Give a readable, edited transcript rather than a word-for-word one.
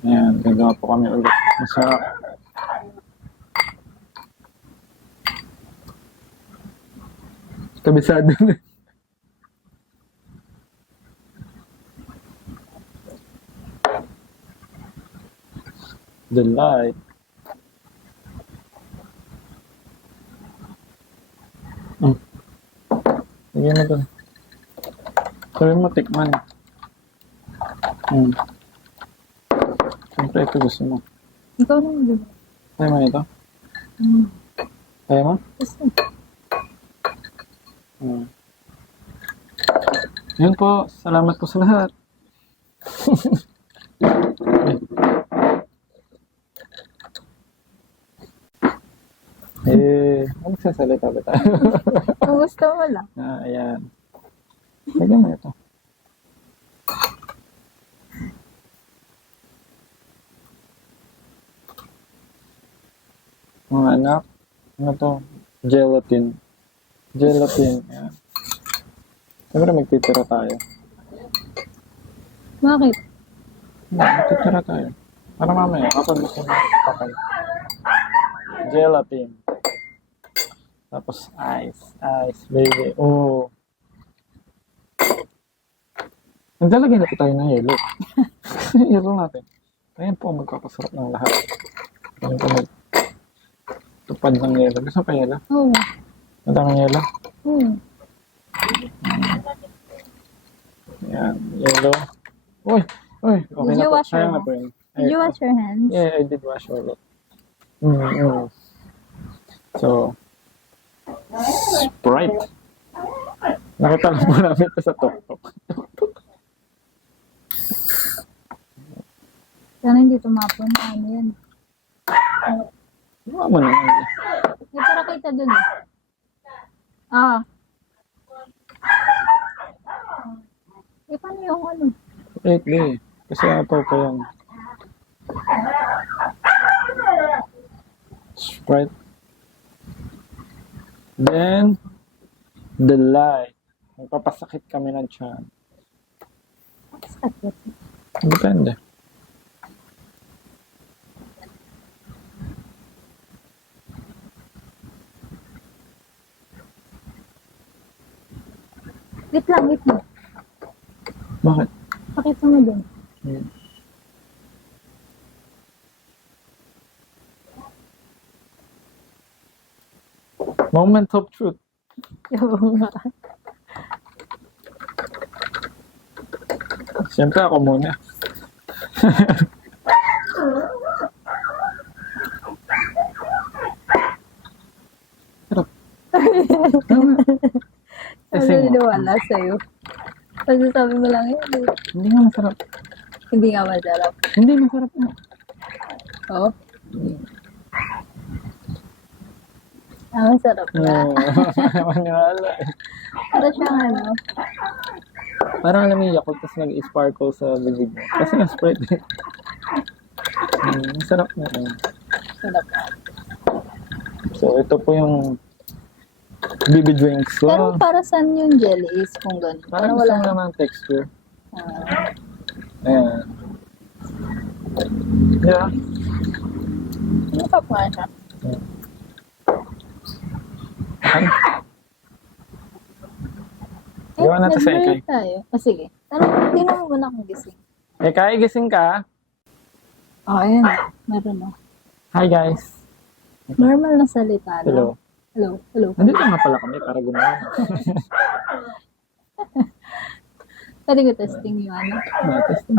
Ayan, gagawa po kami ulit. Masarap. Kabisado na. Delight. Lagyan na doon. Sabi mo, tikman. Siyempre, ito gusto mo. Ikaw naman din. Kaya mo nito? Kaya mo? Gusto. Yun po. Salamat po sa lahat. Magsasalita ba tayo? Kung gusto mo lang. Ayan. Lagyan mo ito. Mga anak, ano to? Gelatin. Gelatin. Ayan. Siyempre magtitira tayo. Bakit? Magtitira tayo. Para mamaya, kapag gusto mo, kapag. Gelatin. Tapos ice. Ice, baby. Oh. Naglalagay na po tayo ng yelo. Yelo natin. Ayan po, magkakasarap ng lahat. Ayan po, tupad ng yelo. Gusto pa yelo? Oo. Ang daming yelo? Oo. Ayan, yelo. Uy! Uy! Okay Did na you po. wash your Sayang na hands? po yun. Did you wash your hands? Yeah, I did wash all it. So, Sprite. Nakita lang po namin ito sa TokTok. Sana hindi tumapon. Ano yan? Ano mo naman? May para kita dun eh. Ah. Eh, paano yung ano? Wait, kasi apaw pa yan. Sprite. Then, the light. Magpapasakit kami ng tiyan. Sakit. Depende. Wait lang, wait lang. Bakit? Pakita mo dun. Moment of truth. Oo nga. Siyempre ako muna. Sarap. Kasi Ano wala sa'yo? Kasi sabi mo lang yun. hindi nga masarap. Hindi nga masarap. Hindi masarap na. Oo. Masarap nga. Maniwala. Para siyang ano. Parang alam mo yung Yakult tapos nag-sparkle sa bibig mo. Kasi yung Sprite. Masarap na. Sarap nga. So, ito po yung BB drinks. Pero para saan yung jelly is kung gano'n? Parang wala gusto mo naman ang texture. Ah. Ayan. Yeah. Masarap nga siya. Ay. Iwan natin sa Ekay. Tayo. Sige. Pero tingnan mo muna kung gising. Ekay, gising ka? Ayan. Meron na. Hi guys. Normal na salita. Hello. Hello. Hello. Nandito nga pala kami para gumawa. Pwede ko testing yung ano. Testing.